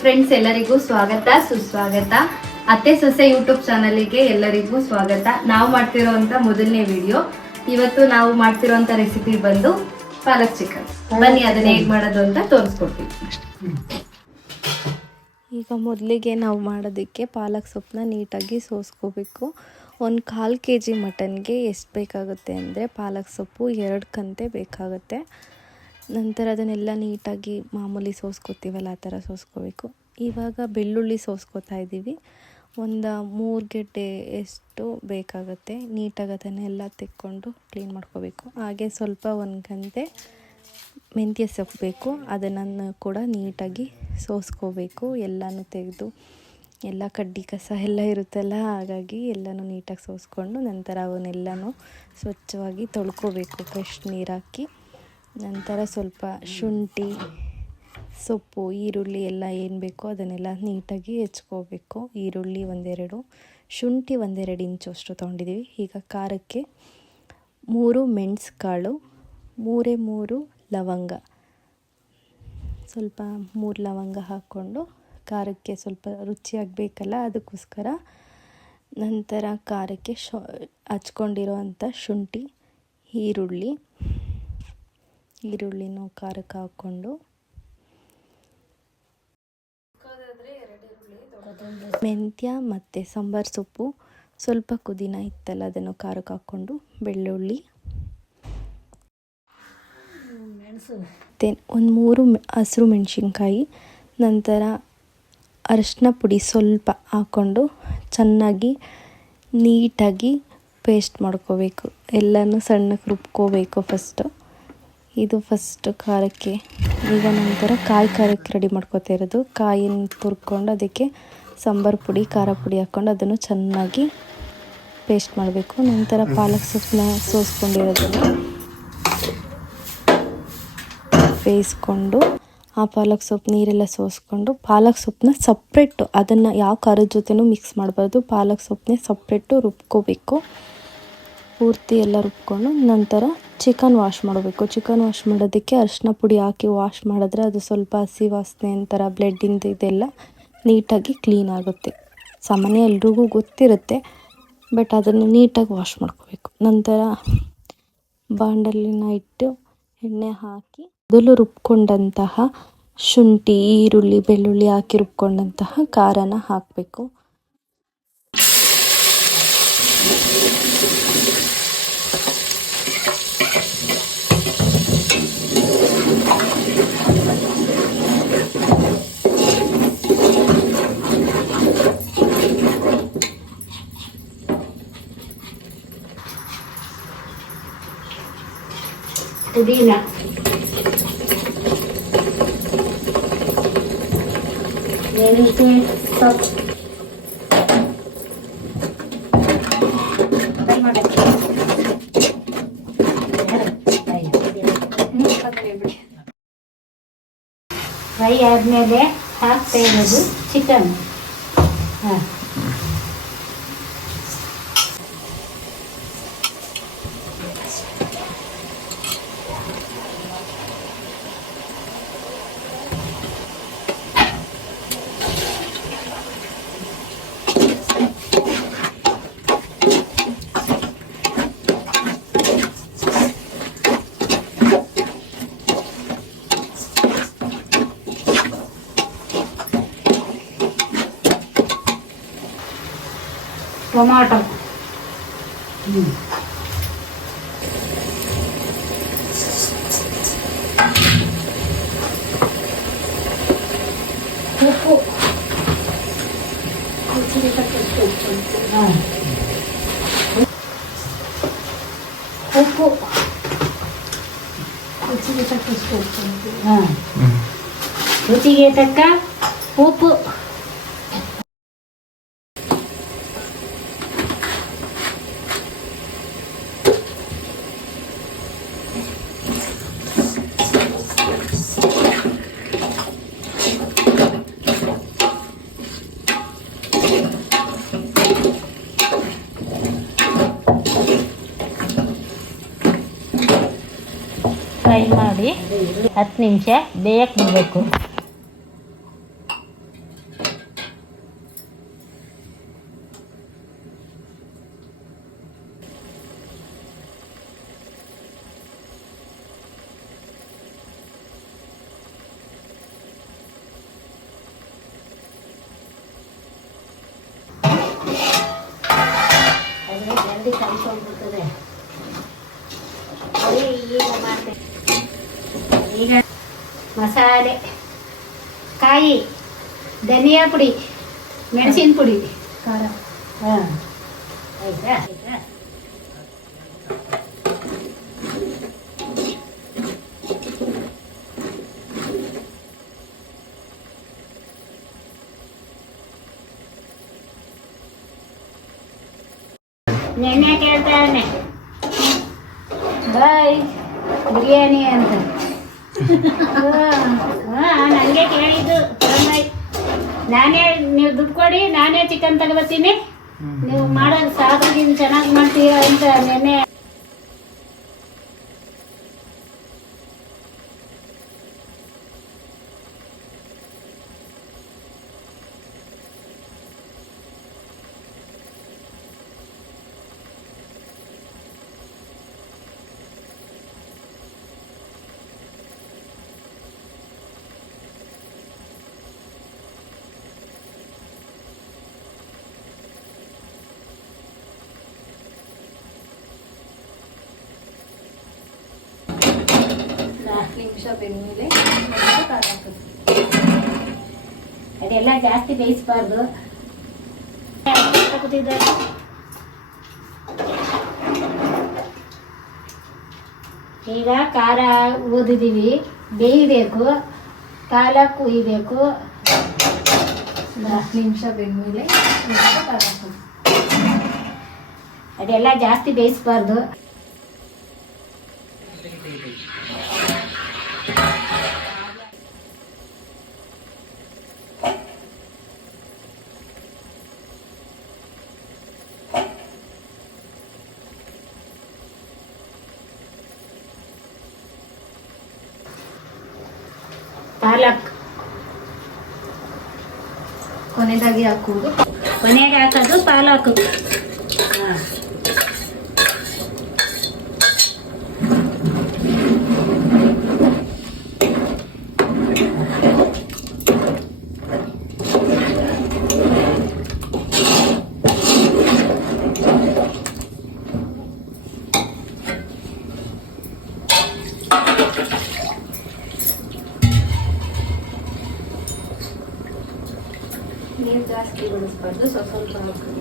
Friends, ಎಲ್ಲರಿಗೂ ಸ್ವಾಗತ ಸುಸ್ವಾಗತ. ಅತ್ತೆ ಸೊಸೆ ಯೂಟ್ಯೂಬ್ ಚಾನಲ್ಗೆ ಎಲ್ಲರಿಗೂ ಸ್ವಾಗತ. ನಾವು ಮಾಡ್ತಿರೋಂಥ ಮೊದಲನೇ ವಿಡಿಯೋ. ಇವತ್ತು ನಾವು ಮಾಡ್ತಿರೋಂಥ ರೆಸಿಪಿ ಬಂದು ಪಾಲಕ್ ಚಿಕನ್. ಬನ್ನಿ ಅದನ್ನ ಹೇಗೆ ಮಾಡೋದು ಅಂತ ತೋರಿಸ್ಕೊಡ್ತೀವಿ. ಈಗ ಮೊದಲಿಗೆ ನಾವು ಮಾಡೋದಕ್ಕೆ ಪಾಲಕ್ ಸೊಪ್ಪನ್ನ ನೀಟಾಗಿ ಸೋಸ್ಕೋಬೇಕು. 1/4 kg ಮಟನ್ಗೆ ಎಷ್ಟು ಬೇಕಾಗುತ್ತೆ ಅಂದರೆ ಪಾಲಕ್ ಸೊಪ್ಪು 2 ಕಂತೆ ಬೇಕಾಗುತ್ತೆ. ನಂತರ ಅದನ್ನೆಲ್ಲ ನೀಟಾಗಿ ಮಾಮೂಲಿ ಸೋಸ್ಕೋತೀವಲ್ಲ ಆ ಥರ ಸೋಸ್ಕೋಬೇಕು. ಇವಾಗ ಬೆಳ್ಳುಳ್ಳಿ ಸೋಸ್ಕೋತಾ ಇದ್ದೀವಿ. ಒಂದು 3 ಗೆಡ್ಡೆ ಎಷ್ಟು ಬೇಕಾಗುತ್ತೆ. ನೀಟಾಗಿ ಅದನ್ನೆಲ್ಲ ತೆಕ್ಕೊಂಡು ಕ್ಲೀನ್ ಮಾಡ್ಕೋಬೇಕು. ಹಾಗೆ ಸ್ವಲ್ಪ 1 ಗಂಟೆ ಮೆಂತ್ಯ ಸೊಪ್ಪು ಬೇಕು, ಅದನ್ನು ಕೂಡ ನೀಟಾಗಿ ಸೋಸ್ಕೋಬೇಕು. ಎಲ್ಲನೂ ತೆಗೆದು ಎಲ್ಲ ಕಡ್ಡಿ ಕಸ ಎಲ್ಲ ಇರುತ್ತಲ್ಲ, ಹಾಗಾಗಿ ಎಲ್ಲನೂ ನೀಟಾಗಿ ಸೋಸ್ಕೊಂಡು ನಂತರ ಅವನ್ನೆಲ್ಲನೂ ಸ್ವಚ್ಛವಾಗಿ ತೊಳ್ಕೊಬೇಕು ಫ್ರೆಶ್ ನೀರು ಹಾಕಿ. ನಂತರ ಸ್ವಲ್ಪ ಶುಂಠಿ, ಸೊಪ್ಪು, ಈರುಳ್ಳಿ ಎಲ್ಲ ಏನು ಬೇಕೋ ಅದನ್ನೆಲ್ಲ ನೀಟಾಗಿ ಹೆಚ್ಕೋಬೇಕು. ಈರುಳ್ಳಿ 1-2, ಶುಂಠಿ 1-2 ಇಂಚು ಅಷ್ಟು ತೊಗೊಂಡಿದ್ದೀವಿ. ಈಗ ಖಾರಕ್ಕೆ 3 ಮೆಣಸುಕಾಳು, 3 ಲವಂಗ, ಸ್ವಲ್ಪ 3 ಲವಂಗ ಹಾಕ್ಕೊಂಡು ಖಾರಕ್ಕೆ ಸ್ವಲ್ಪ ರುಚಿಯಾಗಬೇಕಲ್ಲ, ಅದಕ್ಕೋಸ್ಕರ. ನಂತರ ಖಾರಕ್ಕೆ ಹಚ್ಕೊಂಡಿರೋವಂಥ ಶುಂಠಿ, ಈರುಳ್ಳಿನೂ ಖಾರಕ್ಕೆ ಹಾಕ್ಕೊಂಡು, ಮೆಂತ್ಯ ಮತ್ತು ಸಾಂಬಾರು ಸೊಪ್ಪು, ಸ್ವಲ್ಪ ಪುದೀನ ಇತ್ತಲ್ಲ ಅದನ್ನು ಖಾರಕ್ಕೆ ಹಾಕ್ಕೊಂಡು, ಬೆಳ್ಳುಳ್ಳಿ, ಒಂದು 3 ಹಸಿರು ಮೆಣಸಿನ್ಕಾಯಿ, ನಂತರ ಅರಿಶಿನ ಪುಡಿ ಸ್ವಲ್ಪ ಹಾಕ್ಕೊಂಡು ಚೆನ್ನಾಗಿ ನೀಟಾಗಿ ಪೇಸ್ಟ್ ಮಾಡ್ಕೋಬೇಕು. ಎಲ್ಲನೂ ಸಣ್ಣಕ್ಕೆ ರುಬ್ಕೋಬೇಕು ಫಸ್ಟು. ಇದು ಫಸ್ಟು ಖಾರಕ್ಕೆ. ಈಗ ನಂತರ ಖಾರಕ್ಕೆ ರೆಡಿ ಮಾಡ್ಕೋತಾ ಇರೋದು. ಕಾಯಿನ ತುರ್ಕೊಂಡು ಅದಕ್ಕೆ ಸಾಂಬಾರು ಪುಡಿ, ಖಾರ ಪುಡಿ ಹಾಕ್ಕೊಂಡು ಅದನ್ನು ಚೆನ್ನಾಗಿ ಪೇಸ್ಟ್ ಮಾಡಬೇಕು. ನಂತರ ಪಾಲಕ್ ಸೊಪ್ಪನ್ನ ಸೋಸ್ಕೊಂಡಿರೋದನ್ನು ಬೇಯಿಸ್ಕೊಂಡು, ಆ ಪಾಲಕ್ ಸೊಪ್ಪು ನೀರೆಲ್ಲ ಸೋಸ್ಕೊಂಡು ಪಾಲಕ್ ಸೊಪ್ಪನ್ನ ಸಪ್ರೇಟು, ಅದನ್ನು ಯಾವ ಖಾರದ ಜೊತೆನೂ ಮಿಕ್ಸ್ ಮಾಡಬಾರ್ದು. ಪಾಲಕ್ ಸೊಪ್ಪನ್ನೇ ಸಪ್ರೇಟು ರುಬ್ಕೋಬೇಕು. ಪೂರ್ತಿ ಎಲ್ಲ ರುಬ್ಕೊಂಡು ನಂತರ ಚಿಕನ್ ವಾಶ್ ಮಾಡಬೇಕು. ಚಿಕನ್ ವಾಶ್ ಮಾಡೋದಕ್ಕೆ ಅರಿಶಿನ ಪುಡಿ ಹಾಕಿ ವಾಶ್ ಮಾಡಿದ್ರೆ ಅದು ಸ್ವಲ್ಪ ಹಸಿ ವಾಸನೆ ಒಂಥರ ಬ್ಲಡ್ಡಿಂದ ಇದೆಲ್ಲ ನೀಟಾಗಿ ಕ್ಲೀನ್ ಆಗುತ್ತೆ. ಸಾಮಾನ್ಯ ಎಲ್ರಿಗೂ ಗೊತ್ತಿರುತ್ತೆ, ಬಟ್ ಅದನ್ನು ನೀಟಾಗಿ ವಾಶ್ ಮಾಡ್ಕೋಬೇಕು. ನಂತರ ಬಾಣಲಿನ ಇಟ್ಟು ಎಣ್ಣೆ ಹಾಕಿ ಮೊದಲು ರುಬ್ಕೊಂಡಂತಹ ಶುಂಠಿ, ಈರುಳ್ಳಿ, ಬೆಳ್ಳುಳ್ಳಿ ಹಾಕಿ ರುಬ್ಕೊಂಡಂತಹ ಖಾರನ ಹಾಕಬೇಕು. ಪುದೀನ, ಮೆಂತ್ಯ ಸೊಪ್ಪು, ಫ್ರೈ ಆದಮೇಲೆ ಹಾಕ್ತಾ ಇರೋದು ಚಿಕನ್. ಟೊಮಾಟೊ, ಉಪ್ಪು, ಉಪ್ಪು ರುಚಿಗೆ ತಕ್ಕಷ್ಟು ಉಪ್ಪು, ರುಚಿಗೆ ತಕ್ಕ ಉಪ್ಪು. ಫ್ರೈ ಮಾಡಿ 10 ನಿಮಿಷ ಬೇಯಕ್ಕೆ ಬಿಡಬೇಕು. ಜಲ್ದಿ ಕಲ್ಸ್ಕೊಂಡ್ಬಿಡ್ತದೆ. ಈಗ ಮಾಡ್ಬೇಕು. ಈಗ ಮಸಾಲೆ, ಕಾಯಿ, ಧನಿಯಾ ಪುಡಿ, ಮೆಣಸಿನ ಪುಡಿ, ಖಾರ. ಹಾಂ ಆಯ್ತಾ ಆಯ್ತಾ. ನೆನ್ನೆ ಕೇಳ್ತಾನೆ ಬಾಯ್ ಬಿರಿಯಾನಿ ಅಂತ. ನನಗೆ ಕೇಳಿದ್ದು ತಗೊಂಬಾಯ್. ನಾನೇ, ನೀವು ದುಡ್ಡು ಕೊಡಿ, ನಾನೇ ಚಿಕನ್ ತಗೊಬತ್ತೀನಿ, ನೀವು ಮಾಡೋದು ಸಾಧಾಗಿನ ಚೆನ್ನಾಗಿ ಮಾಡ್ತೀರ ಅಂತ ನೆನ್ನೆ. ನಿಮಿಷ ಬೆಂದ್ಮೇಲೆ ಖಾರ ಹಾಕೋದು. ಅದೆಲ್ಲ ಜಾಸ್ತಿ ಬೇಯಿಸಬಾರ್ದು. ಈಗ ಖಾರ ಓದಿದ್ದೀವಿ, ಬೇಯಬೇಕು, ಪಾಲಕ್ ಕುಯ್ಬೇಕು. 4 ನಿಮಿಷ ಬೆಂದ್ಮೇಲೆ ಖಾರ ಹಾಕೋದು. ಅದೆಲ್ಲ ಜಾಸ್ತಿ ಬೇಯಿಸಬಾರ್ದು. ಪಾಲಕ್ ಕೊನೆದಾಗಿ ಹಾಕುವುದು. ಕೊನೆಗೆ ಹಾಕೋದು ಪಾಲಕ್. ಹಾಂ ನೀರು ಜಾಸ್ತಿ ಬಳಸಬಾರ್ದು, ಸ್ವಲ್ಪ ಹಾಕೋದು.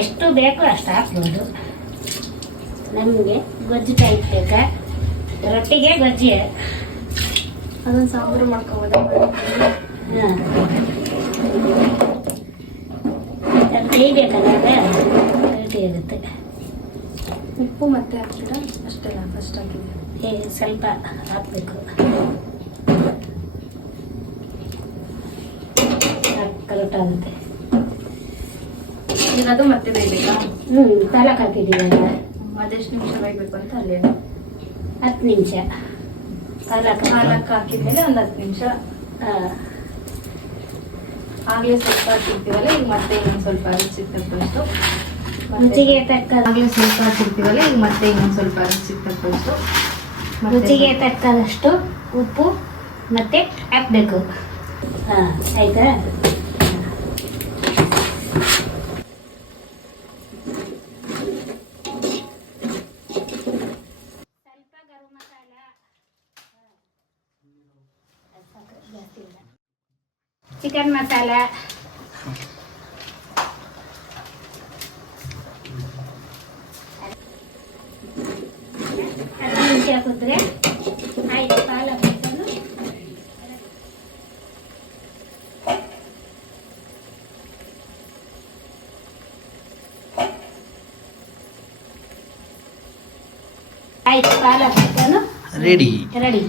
ಎಷ್ಟು ಬೇಕೋ ಅಷ್ಟು ಹಾಕ್ಬೋದು. ನಮಗೆ ಗೊಜ್ಜು ಟೈಪ್ ಬೇಕಾ, ರೊಟ್ಟಿಗೆ ಗೊಜ್ಜಿ. ಅದೊಂದು ಸಾಂಬಾರು ಮಾಡ್ಕೋಬೋದು. ಹಾಂ ಬೇಯ್ಬೇಕಲ್ಲ, ಗಟ್ಟಿ ಇರುತ್ತೆ. ಉಪ್ಪು ಮತ್ತೆ ಹಾಕ್ತೀರಾ? ಅಷ್ಟೆಲ್ಲ ಫಸ್ಟ್ ಹಾಕಿದ್ರೆ ಸ್ವಲ್ಪ ಹಾಕಬೇಕು. ಕರೆಕ್ಟ್ ಆಗುತ್ತೆ. ಈಗ ಅದು ಮತ್ತೆ ಬೇಯಬೇಕಾ? ಪಾಲಕ್ ಹಾಕಿದ್ದೀವಲ್ಲ, ಅದೆಷ್ಟು ನಿಮಿಷ ಬೇಯಬೇಕು ಅಂತ ಅಲ್ಲೇ 10 ನಿಮಿಷ. ಪಾಲಕ್ ಹಾಕಿದ್ಮೇಲೆ ಒಂದು 10 ನಿಮಿಷ. ಆಗ್ಲೇ ಸ್ವಲ್ಪ ಹಾಕಿರ್ತೀವಲ್ಲ, ಈಗ ಮತ್ತೆ ಇನ್ನೊಂದು ಸ್ವಲ್ಪ ರುಚಿಗೆ ತಕ್ಕಷ್ಟು. ರುಚಿಗೆ ತಕ್ಕ ಆಗ್ಲೇ ಸ್ವಲ್ಪ ಹಾಕಿರ್ತೀವಲ್ಲ, ಈಗ ಮತ್ತೆ ಇನ್ನೊಂದು ಸ್ವಲ್ಪ ರುಚಿಗೆ ತಕ್ಕಷ್ಟು. ರುಚಿಗೆ ತಕ್ಕದಷ್ಟು ಉಪ್ಪು ಮತ್ತೆ ಹಾಕಬೇಕು. ಹಾಂ ಆಯ್ತಾ. ಸ್ವಲ್ಪ ಗರಂ ಮಸಾಲ, ಚಿಕನ್ ಮಸಾಲ, ಹಾಕಿದ್ರೆ ಆಯ್ತು. ಪಾಲಕ್ ಹಾಕೋದು. ಆಯ್ತು, ಪಾಲಕ್ ಹಾಕೋನು ರೆಡಿ. ರೆಡಿ.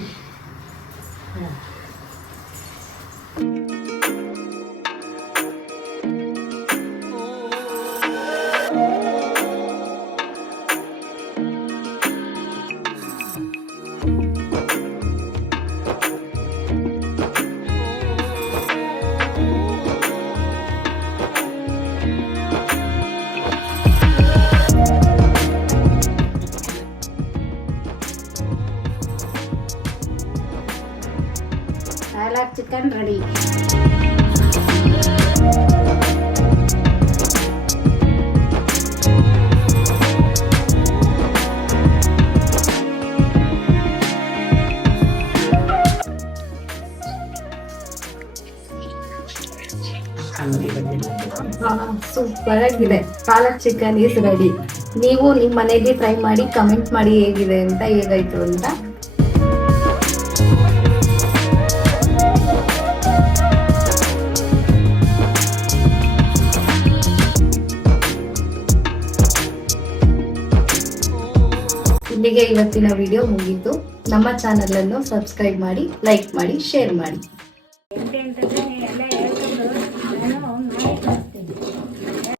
ಪಾಲಕ್ ಚಿಕನ್ ರೆಡಿ. ಸೂಪರ್ ಆಗಿದೆ. ಪಾಲಕ್ ಚಿಕನ್ ಈಸ್ ರೆಡಿ. ನೀವು ನಿಮ್ಮ ಮನೆಯಲ್ಲಿ ಟ್ರೈ ಮಾಡಿ ಕಮೆಂಟ್ ಮಾಡಿ ಹೇಗಿದೆ ಅಂತ, ಹೇಗಾಯ್ತು ಅಂತ. ಇಲ್ಲಿಗೆ ಇವತ್ತಿನ ವಿಡಿಯೋ ಮುಗೀತು. ನಮ್ಮ ಚಾನಲ್ ಅನ್ನು ಸಬ್ಸ್ಕ್ರೈಬ್ ಮಾಡಿ, ಲೈಕ್ ಮಾಡಿ, ಶೇರ್ ಮಾಡಿ.